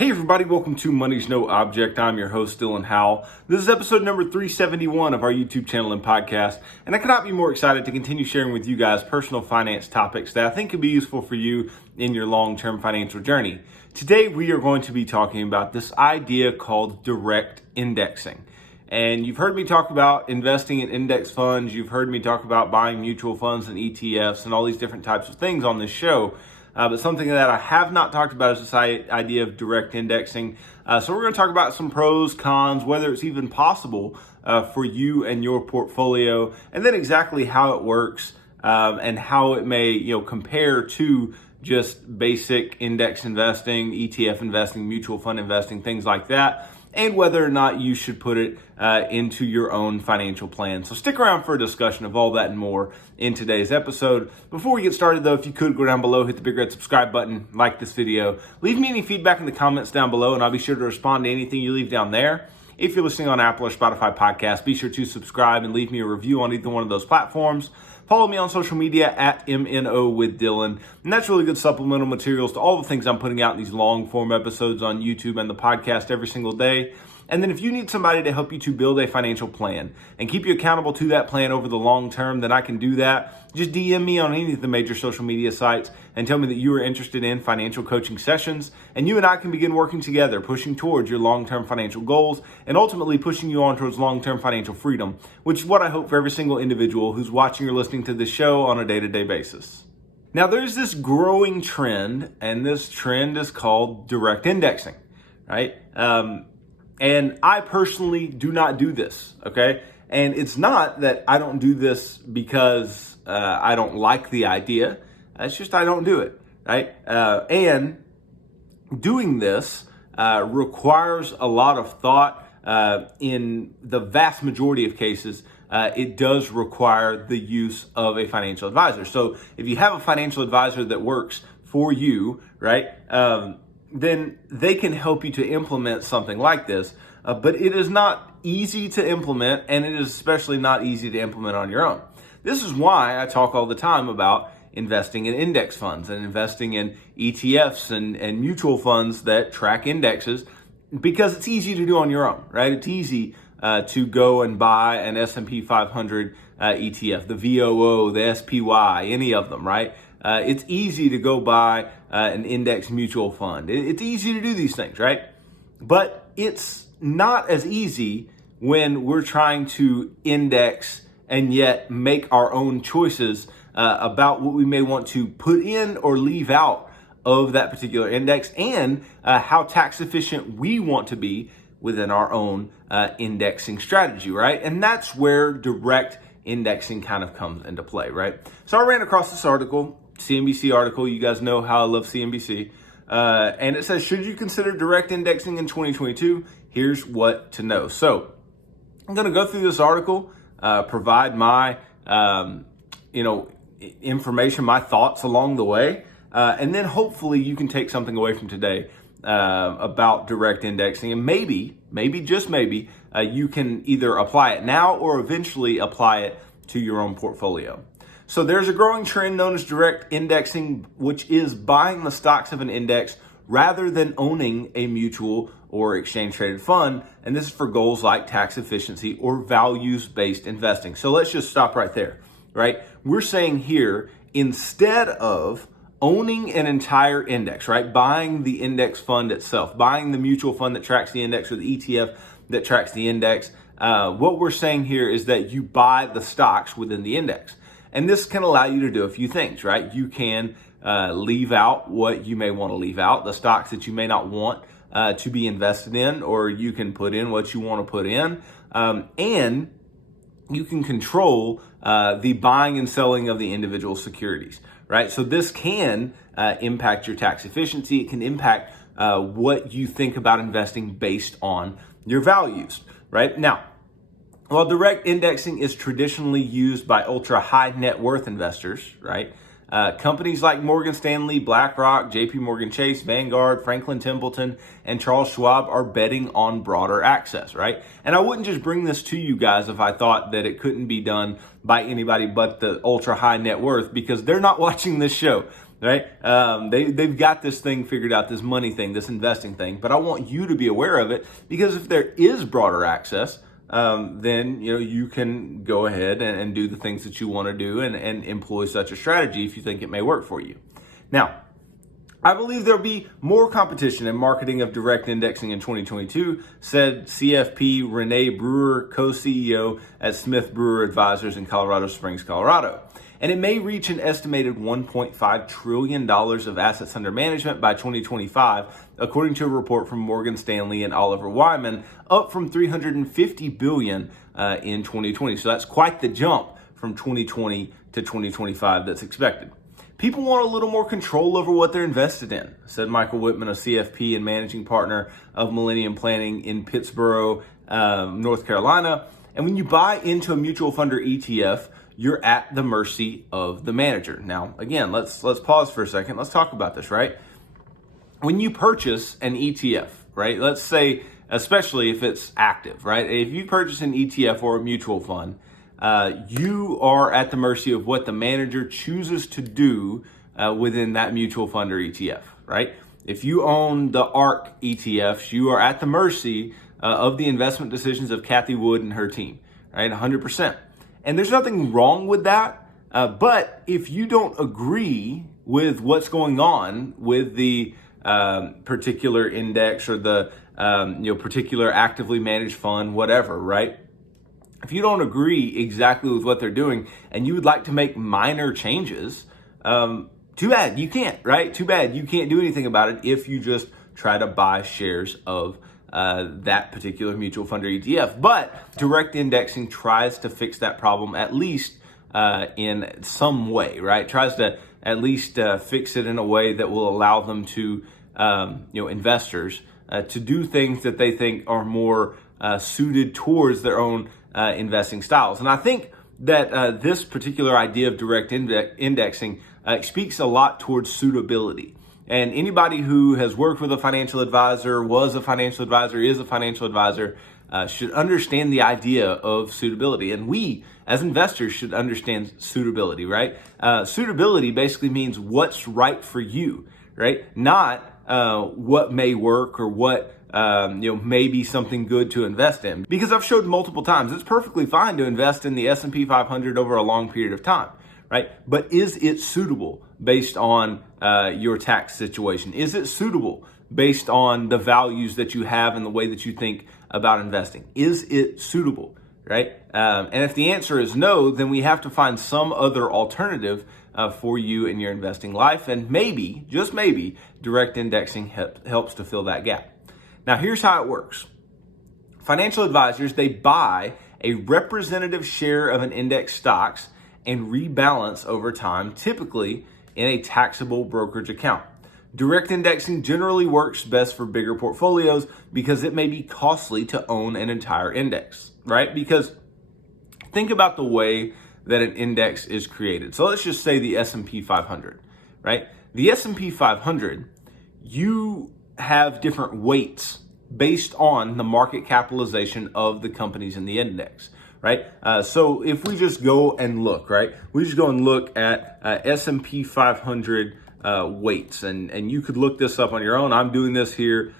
Hey everybody, welcome to Money's No Object. I'm your host, Dylan Howell. This is episode number 371 of our YouTube channel and podcast, and I cannot be more excited to continue sharing with you guys personal finance topics that I think could be useful for you in your long-term financial journey. Today we are going to be talking about this idea called direct indexing. And you've heard me talk about investing in index funds, you've heard me talk about buying mutual funds and ETFs and all these different types of things on this show. But something that I have not talked about is this idea of direct indexing. So we're going to talk about some pros, cons, whether it's even possible for you and your portfolio, and then exactly how it works and how it may, compare to just basic index investing, ETF investing, mutual fund investing, things like that, and whether or not you should put it into your own financial plan. So stick around for a discussion of all that and more in today's episode. Before we get started though, if you could go down below, hit the big red subscribe button, like this video, leave me any feedback in the comments down below, and I'll be sure to respond to anything you leave down there. If you're listening on Apple or Spotify podcasts, be sure to subscribe and leave me a review on either one of those platforms. Follow me on social media at MNO with Dylan. And that's really good supplemental materials to all the things I'm putting out in these long form episodes on YouTube and the podcast every single day. And then if you need somebody to help you to build a financial plan and keep you accountable to that plan over the long term, then I can do that. Just DM me on any of the major social media sites and tell me that you are interested in financial coaching sessions, and you and I can begin working together, pushing towards your long-term financial goals and ultimately pushing you on towards long-term financial freedom, which is what I hope for every single individual who's watching or listening to this show on a day-to-day basis. Now, there's this growing trend, and this trend is called direct indexing, right? And I personally do not do this, okay? And it's not that I don't do this because I don't like the idea. It's just I don't do it, right? And doing this requires a lot of thought. In the vast majority of cases, it does require the use of a financial advisor. So if you have a financial advisor that works for you, right, then they can help you to implement something like this. But it is not easy to implement, and it is especially not easy to implement on your own. This is why I talk all the time about investing in index funds and investing in ETFs and mutual funds that track indexes, because it's easy to do on your own, right? It's easy to go and buy an S&P 500 ETF, the VOO, the SPY, any of them, right? It's easy to go buy an index mutual fund. It's easy to do these things, right? But it's not as easy when we're trying to index and yet make our own choices about what we may want to put in or leave out of that particular index, and how tax efficient we want to be within our own indexing strategy, right? And that's where direct indexing kind of comes into play, right? So I ran across this article, CNBC article. You guys know how I love CNBC. And it says, should you consider direct indexing in 2022? Here's what to know. So I'm going to go through this article, provide my, information, my thoughts along the way. And then hopefully you can take something away from today about direct indexing. And maybe, just maybe, you can either apply it now or eventually apply it to your own portfolio. So there's a growing trend known as direct indexing, which is buying the stocks of an index rather than owning a mutual or exchange traded fund. And this is for goals like tax efficiency or values-based investing. So let's just stop right there, right? We're saying here, instead of owning an entire index, right? Buying the index fund itself, buying the mutual fund that tracks the index or the ETF that tracks the index, what we're saying here is that you buy the stocks within the index. And this can allow you to do a few things, right? You can leave out what you may want to leave out, the stocks that you may not want to be invested in, or you can put in what you want to put in. And you can control the buying and selling of the individual securities, right? So this can impact your tax efficiency. It can impact what you think about investing based on your values, right? Now, while direct indexing is traditionally used by ultra high net worth investors, right? Companies like Morgan Stanley, BlackRock, JP Morgan Chase, Vanguard, Franklin Templeton, and Charles Schwab are betting on broader access, right? And I wouldn't just bring this to you guys if I thought that it couldn't be done by anybody but the ultra high net worth, because they're not watching this show. right? They've got this thing figured out, this money thing, this investing thing, but I want you to be aware of it, because if there is broader access, then you can go ahead and do the things that you want to do and employ such a strategy if you think it may work for you. Now, I believe there'll be more competition in marketing of direct indexing in 2022, said CFP Renee Brewer, co-CEO at Smith Brewer Advisors in Colorado Springs, Colorado. And it may reach an estimated $1.5 trillion of assets under management by 2025, according to a report from Morgan Stanley and Oliver Wyman, up from $350 billion in 2020. So that's quite the jump from 2020 to 2025 that's expected. People want a little more control over what they're invested in, said Michael Whitman, a CFP and managing partner of Millennium Planning in Pittsboro, North Carolina. And when you buy into a mutual fund or ETF, you're at the mercy of the manager. Now, again, let's pause for a second. Let's talk about this, right? When you purchase an ETF, right? Let's say, especially if it's active, right? If you purchase an ETF or a mutual fund, you are at the mercy of what the manager chooses to do within that mutual fund or ETF, right? If you own the ARK ETFs, you are at the mercy of the investment decisions of Kathy Wood and her team, right? 100%. And there's nothing wrong with that. But if you don't agree with what's going on with the particular index or the particular actively managed fund, whatever, right? If you don't agree exactly with what they're doing and you would like to make minor changes, too bad, you can't, right? Too bad, you can't do anything about it if you just try to buy shares of that particular mutual fund or ETF. But direct indexing tries to fix that problem, at least in some way, right? Tries to at least fix it in a way that will allow them to, investors to do things that they think are more suited towards their own investing styles. And I think that this particular idea of direct indexing speaks a lot towards suitability. And anybody who has worked with a financial advisor, was a financial advisor, is a financial advisor, should understand the idea of suitability. And we, as investors, should understand suitability, right? Suitability basically means what's right for you, right? Not what may work or what may be something good to invest in. Because I've showed multiple times, it's perfectly fine to invest in the S&P 500 over a long period of time, right? But is it suitable based on your tax situation? Is it suitable based on the values that you have and the way that you think about investing? Is it suitable, right? And if the answer is no, then we have to find some other alternative for you in your investing life. And maybe, just maybe, direct indexing helps to fill that gap. Now, here's how it works. Financial advisors, they buy a representative share of an index stocks and rebalance over time, typically in a taxable brokerage account. Direct indexing generally works best for bigger portfolios because it may be costly to own an entire index, right? Because think about the way that an index is created. So let's just say the S&P 500, right? The S&P 500, you have different weights based on the market capitalization of the companies in the index, right? So if we just go and look, right? We just go and look at S&P 500 weights, and you could look this up on your own. I'm doing this here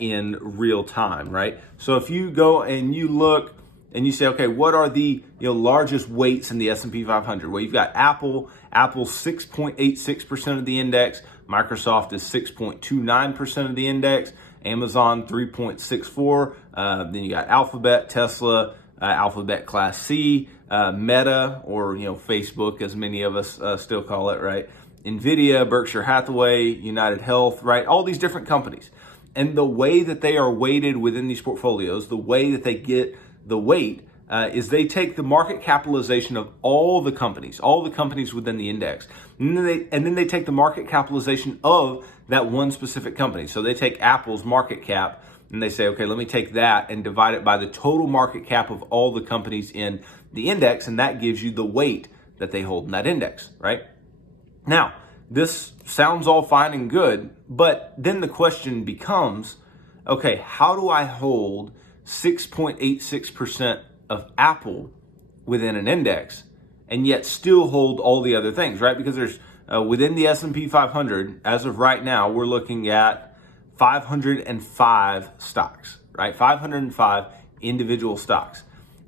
in real time, right? So if you go and you look and you say, okay, what are the largest weights in the S&P 500? Well, you've got Apple. Apple's 6.86% of the index. Microsoft is 6.29% of the index. Amazon 3.64. Then you got Alphabet, Tesla, Alphabet Class C, Meta, or Facebook, as many of us still call it, right? Nvidia, Berkshire Hathaway, United Health, right? All these different companies. And the way that they are weighted within these portfolios, the way that they get the weight is they take the market capitalization of all the companies within the index, and then they take the market capitalization of that one specific company. So they take Apple's market cap and they say, okay, let me take that and divide it by the total market cap of all the companies in the index, and that gives you the weight that they hold in that index, right? Now, this sounds all fine and good, but then the question becomes, okay, how do I hold 6.86% of Apple within an index and yet still hold all the other things, right? Because there's within the S&P 500, as of right now, we're looking at 505 stocks, right? 505 individual stocks.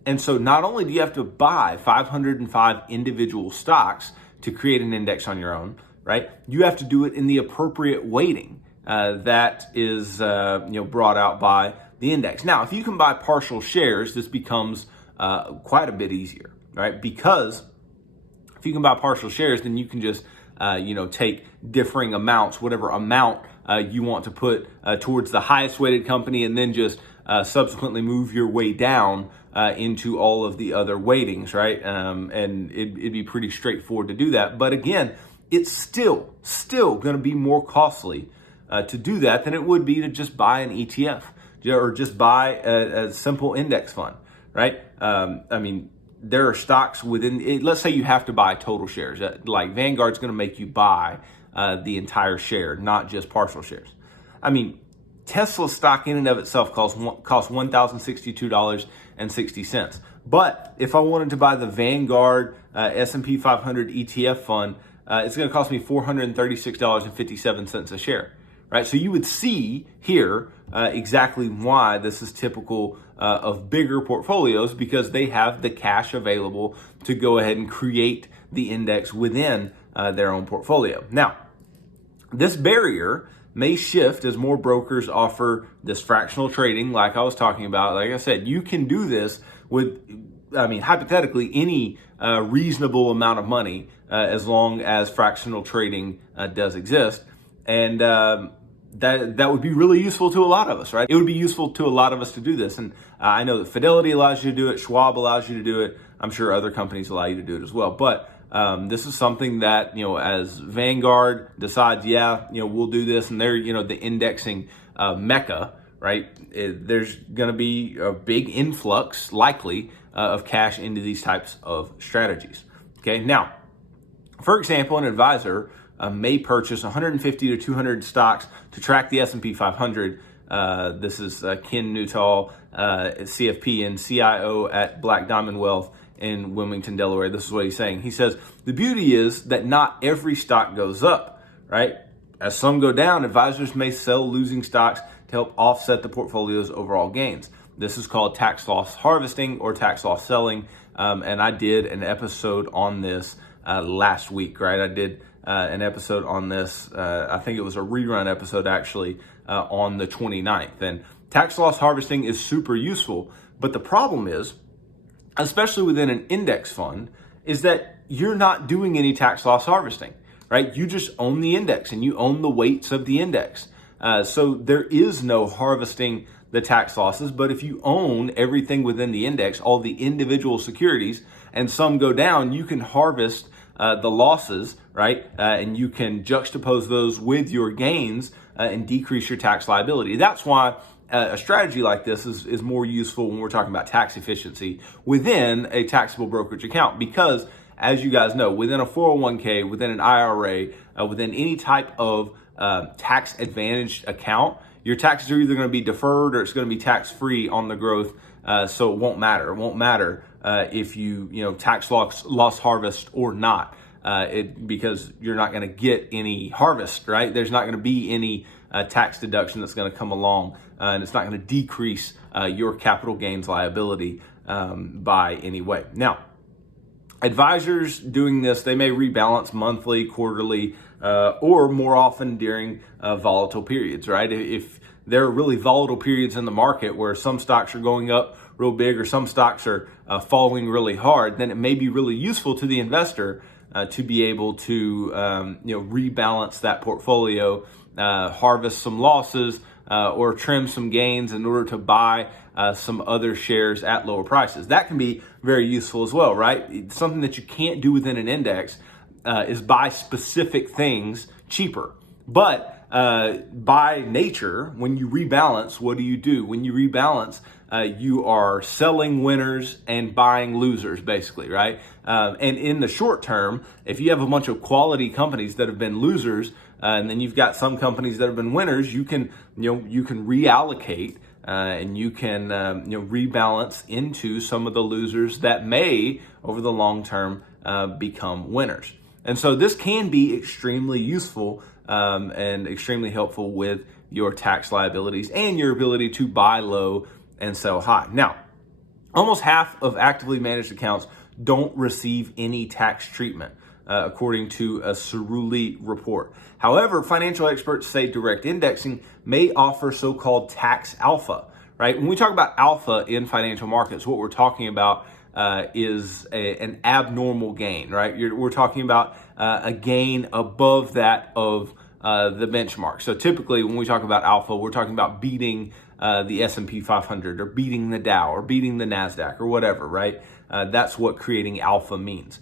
And so not only do you have to buy 505 individual stocks to create an index on your own, right? You have to do it in the appropriate weighting that is brought out by the index. Now, if you can buy partial shares, this becomes quite a bit easier, right? Because if you can buy partial shares, then you can just take differing amounts, whatever amount you want to put towards the highest weighted company, and then just subsequently move your way down into all of the other weightings, right? And it'd be pretty straightforward to do that. But again, it's still going to be more costly to do that than it would be to just buy an ETF or just buy a simple index fund, right? There are stocks within it. Let's say you have to buy total shares. Like Vanguard's going to make you buy the entire share, not just partial shares. Tesla stock in and of itself costs $1,062.60. But if I wanted to buy the Vanguard S&P 500 ETF fund, it's going to cost me $436.57 a share, right? So you would see here exactly why this is typical of bigger portfolios, because they have the cash available to go ahead and create the index within their own portfolio. Now, this barrier may shift as more brokers offer this fractional trading, like I was talking about. Like I said, you can do this with, hypothetically, any reasonable amount of money as long as fractional trading does exist. And that would be really useful to a lot of us, right? It would be useful to a lot of us to do this. And I know that Fidelity allows you to do it, Schwab allows you to do it. I'm sure other companies allow you to do it as well. But this is something that, as Vanguard decides, we'll do this, and they're, the indexing mecca, right? There's going to be a big influx, likely, of cash into these types of strategies. Okay. Now, for example, an advisor may purchase 150 to 200 stocks to track the S&P 500. This is Ken Newtall, CFP and CIO at Black Diamond Wealth in Wilmington, Delaware. This is what he's saying. He says, the beauty is that not every stock goes up, right? As some go down, advisors may sell losing stocks to help offset the portfolio's overall gains. This is called tax loss harvesting or tax loss selling. And I did an episode on this last week, right? I did an episode on this. I think it was a rerun episode actually on the 29th. And tax loss harvesting is super useful. But the problem is, especially within an index fund, is that you're not doing any tax loss harvesting, right? You just own the index and you own the weights of the index. So there is no harvesting the tax losses. But if you own everything within the index, all the individual securities, and some go down, you can harvest the losses, right? And you can juxtapose those with your gains and decrease your tax liability. That's why a strategy like this is more useful when we're talking about tax efficiency within a taxable brokerage account, because as you guys know, within a 401k, within an IRA, within any type of tax advantaged account, your taxes are either going to be deferred or it's going to be tax free on the growth. So it won't matter. It won't matter if you tax loss harvest or not, because you're not going to get any harvest, right? There's not going to be any tax deduction that's going to come along, and it's not going to decrease your capital gains liability by any way. Now, advisors doing this, they may rebalance monthly, quarterly, or more often during volatile periods, right? If there are really volatile periods in the market where some stocks are going up real big or some stocks are falling really hard, then it may be really useful to the investor to be able to rebalance that portfolio, harvest some losses, or trim some gains in order to buy some other shares at lower prices. That can be very useful as well, right? It's something that you can't do within an index is buy specific things cheaper. But by nature, when you rebalance, what do? When you rebalance, you are selling winners and buying losers, basically, right? And in the short term, if you have a bunch of quality companies that have been losers, and then you've got some companies that have been winners, you can reallocate and you can rebalance into some of the losers that may, over the long term, become winners. And so this can be extremely useful and extremely helpful with your tax liabilities and your ability to buy low and sell high. Now, almost half of actively managed accounts don't receive any tax treatment, according to a Cerulli report. However, financial experts say direct indexing may offer so-called tax alpha, right? When we talk about alpha in financial markets, what we're talking about is an abnormal gain, right? We're talking about a gain above that of the benchmark. So typically when we talk about alpha, we're talking about beating the S&P 500 or beating the Dow or beating the NASDAQ or whatever, right? That's what creating alpha means.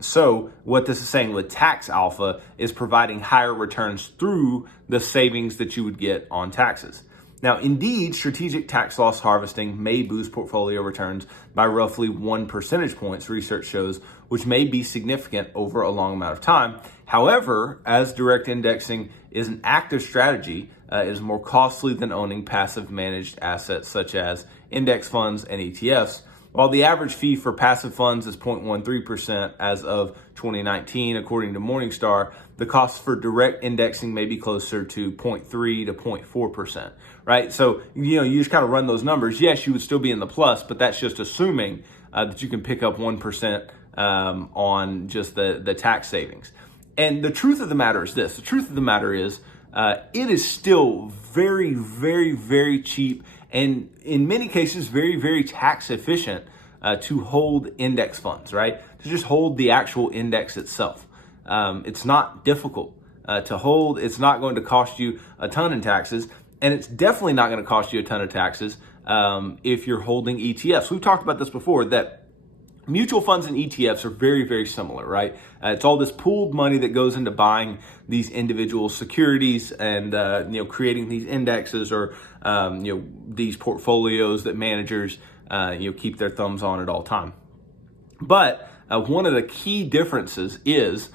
So what this is saying with tax alpha is providing higher returns through the savings that you would get on taxes. Now, indeed, strategic tax loss harvesting may boost portfolio returns by roughly 1 percentage point, research shows, which may be significant over a long amount of time. However, as direct indexing is an active strategy, it is more costly than owning passive managed assets such as index funds and ETFs. While the average fee for passive funds is 0.13% as of 2019, according to Morningstar, the cost for direct indexing may be closer to 0.3 to 0.4%, right? So, you just kind of run those numbers. Yes, you would still be in the plus, but that's just assuming that you can pick up 1% on just the tax savings. And the truth of the matter is this. The truth of the matter is it is still very, very, very cheap and in many cases, very, very tax efficient to hold index funds, right? To just hold the actual index itself. It's not difficult to hold. It's not going to cost you a ton in taxes. And it's definitely not going to cost you a ton of taxes if you're holding ETFs. We've talked about this before, that mutual funds and ETFs are very, very similar, right? It's all this pooled money that goes into buying these individual securities and creating these indexes or these portfolios that managers keep their thumbs on at all time. But one of the key differences is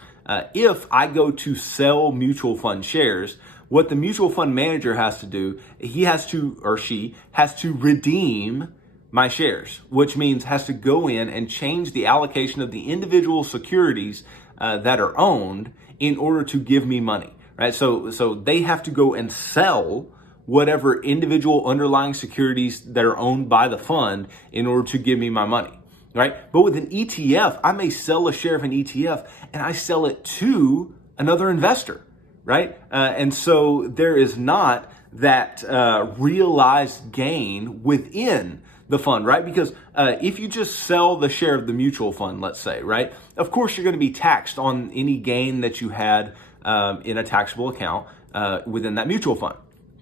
if I go to sell mutual fund shares, what the mutual fund manager has to do, he has to, or she has to redeem my shares, which means has to go in and change the allocation of the individual securities that are owned in order to give me money, right? So they have to go and sell whatever individual underlying securities that are owned by the fund in order to give me my money, right? But with an ETF, I may sell a share of an ETF and I sell it to another investor, right? And so there is not that realized gain within the fund, right? Because if you just sell the share of the mutual fund, let's say, right? Of course, you're going to be taxed on any gain that you had in a taxable account within that mutual fund.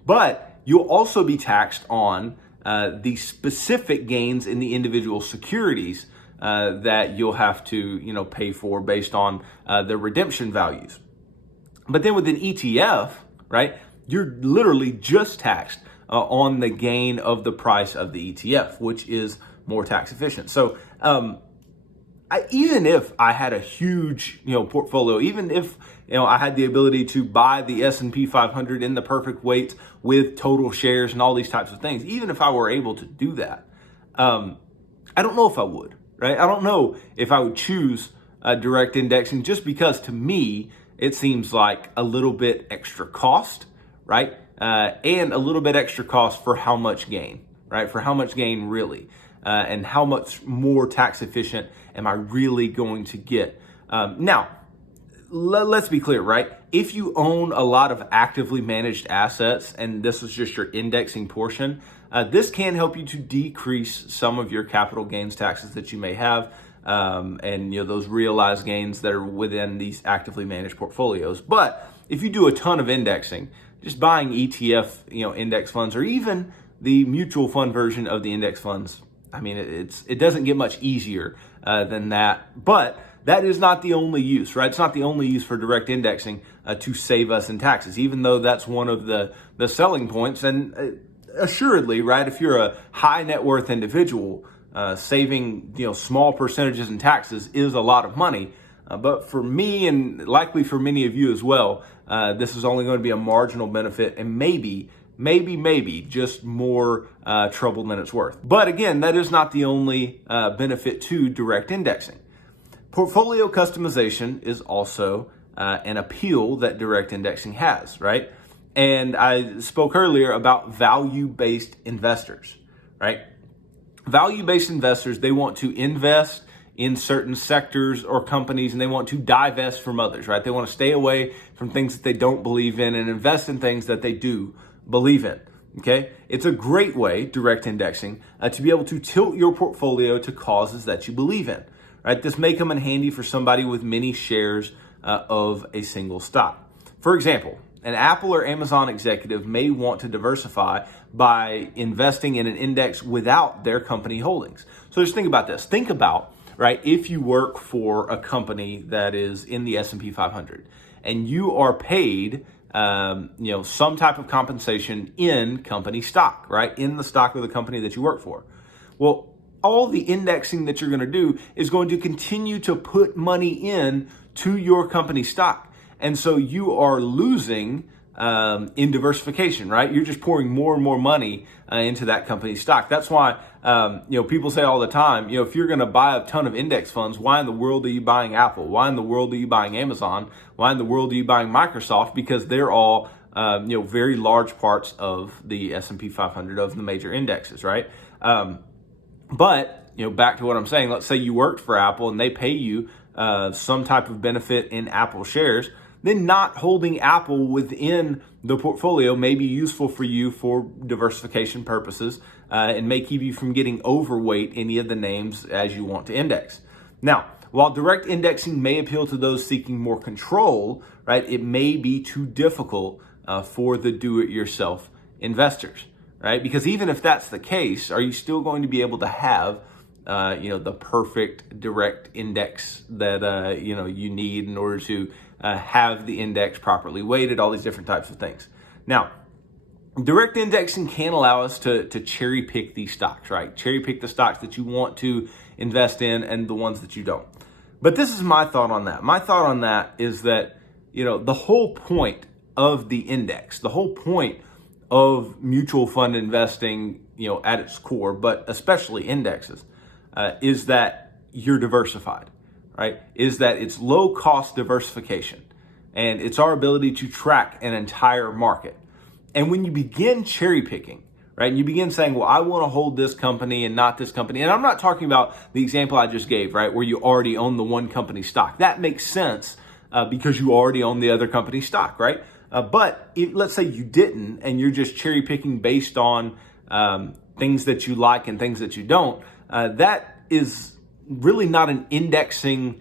But you'll also be taxed on the specific gains in the individual securities that you'll have to, pay for based on the redemption values. But then with an ETF, right, you're literally just taxed on the gain of the price of the ETF, which is more tax efficient. So even if I had a huge portfolio, even if I had the ability to buy the S&P 500 in the perfect weight with total shares and all these types of things, even if I were able to do that, I don't know if I would, right? I don't know if I would choose direct indexing, just because to me it seems like a little bit extra cost, right? And a little bit extra cost for how much gain, right? For how much gain really, and how much more tax efficient am I really going to get? Now, let's be clear, right? If you own a lot of actively managed assets, and this is just your indexing portion, this can help you to decrease some of your capital gains taxes that you may have, and those realized gains that are within these actively managed portfolios. But if you do a ton of indexing, just buying ETF, index funds, or even the mutual fund version of the index funds, I mean, it doesn't get much easier than that. But that is not the only use, right? It's not the only use for direct indexing to save us in taxes, even though that's one of the selling points. And assuredly, right, if you're a high net worth individual, saving small percentages in taxes is a lot of money. But for me, and likely for many of you as well, this is only going to be a marginal benefit, and maybe just more trouble than it's worth. But again, that is not the only benefit to direct indexing. Portfolio customization is also an appeal that direct indexing has, right? And I spoke earlier about value-based investors, right? Value-based investors, they want to invest in certain sectors or companies, and they want to divest from others, right? They want to stay away from things that they don't believe in and invest in things that they do believe in, okay? It's a great way, direct indexing, to be able to tilt your portfolio to causes that you believe in, right? This may come in handy for somebody with many shares of a single stock. For example, an Apple or Amazon executive may want to diversify by investing in an index without their company holdings. So just think about this. Think about, right, if you work for a company that is in the S&P 500 and you are paid some type of compensation in company stock, right, in the stock of the company that you work for. Well, all the indexing that you're going to do is going to continue to put money in to your company stock. And so you are losing in diversification, right? You're just pouring more and more money into that company's stock. That's why, people say all the time, if you're going to buy a ton of index funds, why in the world are you buying Apple? Why in the world are you buying Amazon? Why in the world are you buying Microsoft? Because they're all, very large parts of the S&P 500 of the major indexes, right? But back to what I'm saying, let's say you worked for Apple and they pay you some type of benefit in Apple shares, then not holding Apple within the portfolio may be useful for you for diversification purposes and may keep you from getting overweight any of the names as you want to index. Now, while direct indexing may appeal to those seeking more control, right, it may be too difficult for the do-it-yourself investors, right? Because even if that's the case, are you still going to be able to have the perfect direct index that you need in order to have the index properly weighted, all these different types of things. Now, direct indexing can allow us to cherry pick these stocks, right? Cherry pick the stocks that you want to invest in and the ones that you don't. But this is my thought on that. My thought on that is that, the whole point of the index, the whole point of mutual fund investing, at its core, but especially indexes, is that you're diversified, right? Is that it's low cost diversification, and it's our ability to track an entire market. And when you begin cherry picking, right, and you begin saying, well, I want to hold this company and not this company. And I'm not talking about the example I just gave, right, where you already own the one company stock. That makes sense because you already own the other company stock, right? But let's say you didn't, and you're just cherry picking based on things that you like and things that you don't. That is really not an indexing,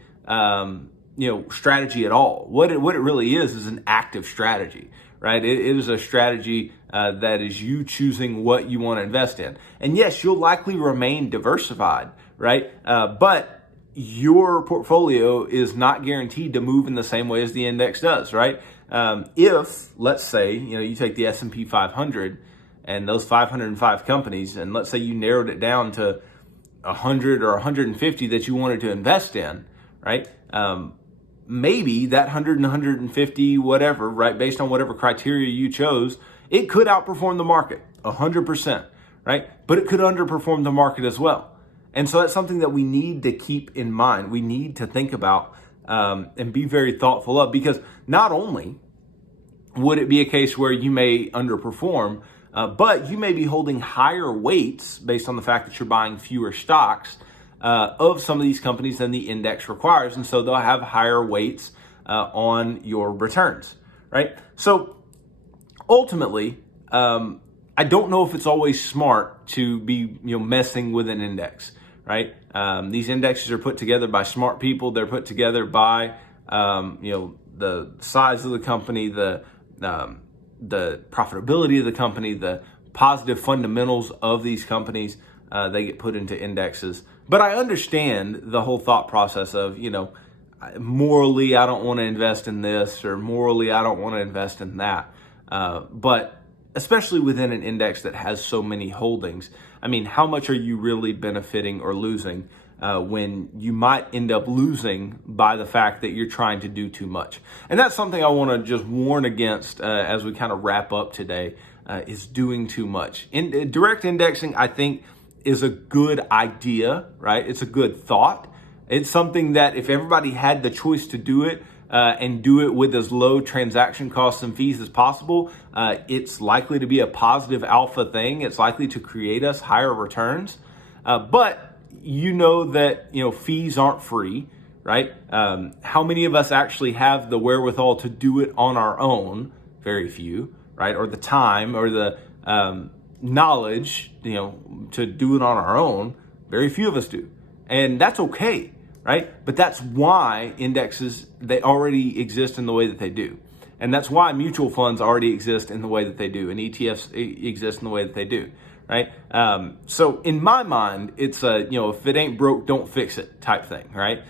strategy at all. What it really is an active strategy, right? It is a strategy that is you choosing what you want to invest in. And yes, you'll likely remain diversified, right? But your portfolio is not guaranteed to move in the same way as the index does, right? If, let's say, you take the S&P 500 and those 505 companies, and let's say you narrowed it down to 100 or 150 that you wanted to invest in, right? Maybe that 100 and 150, whatever, right? Based on whatever criteria you chose, it could outperform the market 100%, right? But it could underperform the market as well. And so that's something that we need to keep in mind. We need to think about and be very thoughtful of, because not only would it be a case where you may underperform, but you may be holding higher weights based on the fact that you're buying fewer stocks of some of these companies than the index requires. And so they'll have higher weights on your returns, right? So ultimately, I don't know if it's always smart to be messing with an index, right? These indexes are put together by smart people. They're put together by the size of the company, the profitability of the company, the positive fundamentals of these companies. They get put into indexes. But I understand the whole thought process of, morally, I don't want to invest in this, or morally, I don't want to invest in that. But especially within an index that has so many holdings, I mean, how much are you really benefiting or losing when you might end up losing by the fact that you're trying to do too much? And that's something I want to just warn against as we kind of wrap up today, is doing too much. Direct indexing, I think, is a good idea, right? It's a good thought. It's something that if everybody had the choice to do it and do it with as low transaction costs and fees as possible, it's likely to be a positive alpha thing. It's likely to create us higher returns. But you know that fees aren't free, right? How many of us actually have the wherewithal to do it on our own? Very few, right? Or the time or the knowledge, to do it on our own. Very few of us do. And that's okay, right? But that's why indexes, they already exist in the way that they do. And that's why mutual funds already exist in the way that they do, and ETFs exist in the way that they do, right? So in my mind, it's if it ain't broke, don't fix it type thing, right?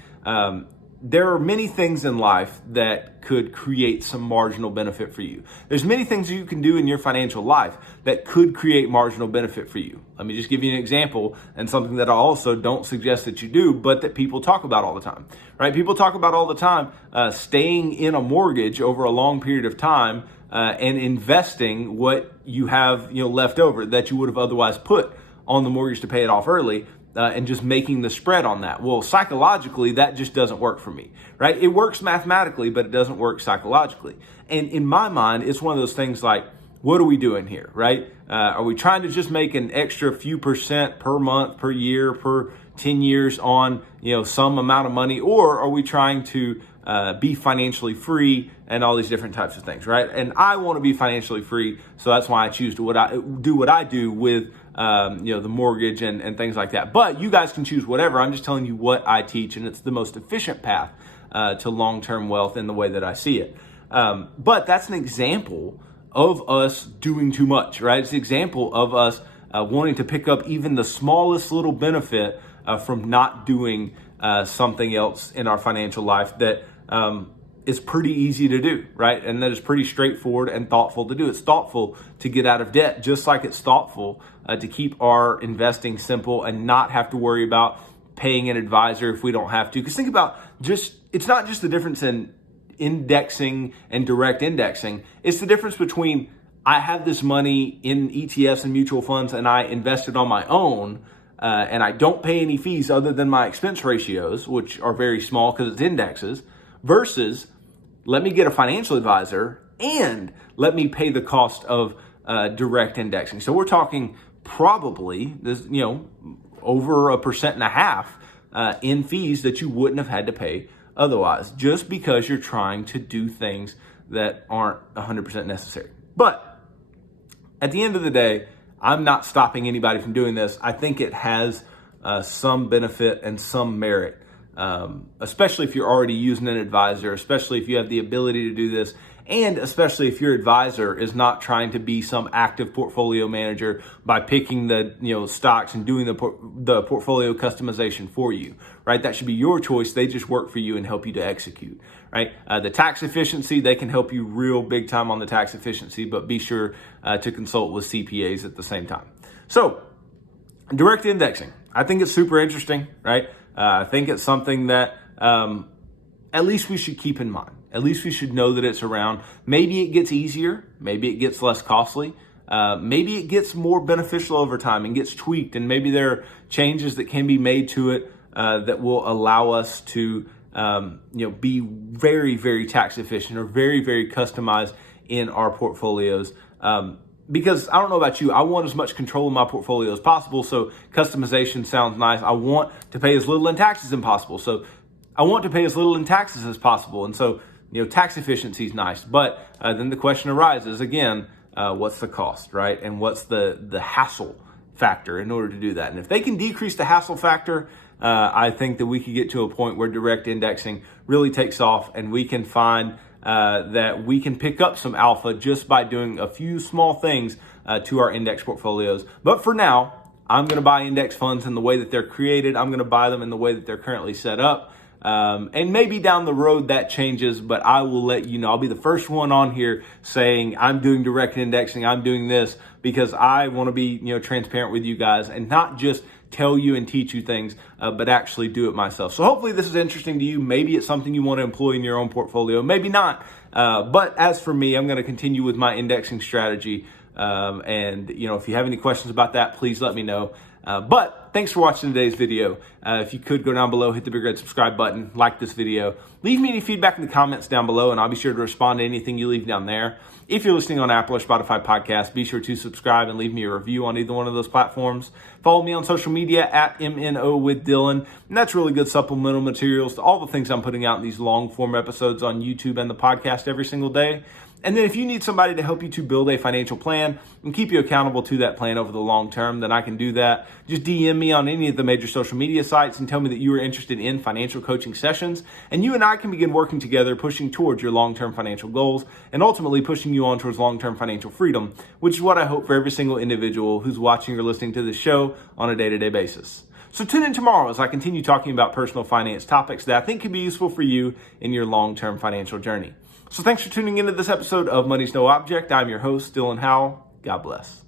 There are many things in life that could create some marginal benefit for you. There's many things you can do in your financial life that could create marginal benefit for you. Let me just give you an example, and something that I also don't suggest that you do, but that people talk about all the time, right? People talk about all the time staying in a mortgage over a long period of time and investing what you have left over that you would have otherwise put on the mortgage to pay it off early. And just making the spread on that. Well, psychologically, that just doesn't work for me, right? It works mathematically, but it doesn't work psychologically. And in my mind, it's one of those things like, what are we doing here, right? Are we trying to just make an extra few percent per month, per year, per 10 years on, some amount of money? Or are we trying to be financially free and all these different types of things, right? And I want to be financially free, so that's why I choose to do what I do with the mortgage and things like that. But you guys can choose whatever. I'm just telling you what I teach, and it's the most efficient path to long-term wealth in the way that I see it. But that's an example of us doing too much, right? It's an example of us wanting to pick up even the smallest little benefit from not doing something else in our financial life that is pretty easy to do, right? And that is pretty straightforward and thoughtful to do. It's thoughtful to get out of debt, just like it's thoughtful to keep our investing simple and not have to worry about paying an advisor if we don't have to. Because think about it's not just the difference in indexing and direct indexing. It's the difference between I have this money in ETFs and mutual funds and I invest it on my own and I don't pay any fees other than my expense ratios, which are very small because it's indexes, versus let me get a financial advisor and let me pay the cost of direct indexing. So we're talking probably this, over 1.5% in fees that you wouldn't have had to pay otherwise, just because you're trying to do things that aren't 100% necessary. But at the end of the day, I'm not stopping anybody from doing this. I think it has some benefit and some merit. Especially if you're already using an advisor, especially if you have the ability to do this, and especially if your advisor is not trying to be some active portfolio manager by picking the stocks and doing the portfolio customization for you, right? That should be your choice. They just work for you and help you to execute, right? The tax efficiency, they can help you real big time on the tax efficiency, but be sure to consult with CPAs at the same time. So direct indexing, I think it's super interesting, right? I think it's something that at least we should keep in mind. At least we should know that it's around. Maybe it gets easier. Maybe it gets less costly. Maybe it gets more beneficial over time and gets tweaked. And maybe there are changes that can be made to it that will allow us to be very, very tax efficient or very, very customized in our portfolios. Because I don't know about you, I want as much control of my portfolio as possible. So customization sounds nice. I want to pay as little in taxes as possible. So I want to pay as little in taxes as possible. And so, tax efficiency is nice. But then the question arises again, what's the cost, right? And what's the hassle factor in order to do that? And if they can decrease the hassle factor, I think that we could get to a point where direct indexing really takes off and we can find that we can pick up some alpha just by doing a few small things to our index portfolios. But for now, I'm going to buy index funds in the way that they're created. I'm going to buy them in the way that they're currently set up. And maybe down the road that changes, but I will let you know. I'll be the first one on here saying I'm doing direct indexing. I'm doing this because I want to be, transparent with you guys and not just tell you and teach you things, but actually do it myself. So hopefully this is interesting to you. Maybe it's something you want to employ in your own portfolio. Maybe not. But as for me, I'm going to continue with my indexing strategy. And if you have any questions about that, please let me know. But thanks for watching today's video. If you could go down below, hit the big red subscribe button, like this video. Leave me any feedback in the comments down below, and I'll be sure to respond to anything you leave down there. If you're listening on Apple or Spotify podcast, be sure to subscribe and leave me a review on either one of those platforms. Follow me on social media at MNO with Dylan. And that's really good supplemental materials to all the things I'm putting out in these long form episodes on YouTube and the podcast every single day. And then if you need somebody to help you to build a financial plan and keep you accountable to that plan over the long term, then I can do that. Just DM me on any of the major social media sites and tell me that you are interested in financial coaching sessions. And you and I can begin working together, pushing towards your long-term financial goals and ultimately pushing you on towards long-term financial freedom, which is what I hope for every single individual who's watching or listening to this show on a day-to-day basis. So tune in tomorrow as I continue talking about personal finance topics that I think could be useful for you in your long-term financial journey. So thanks for tuning into this episode of Money's No Object. I'm your host, Dylan Howell. God bless.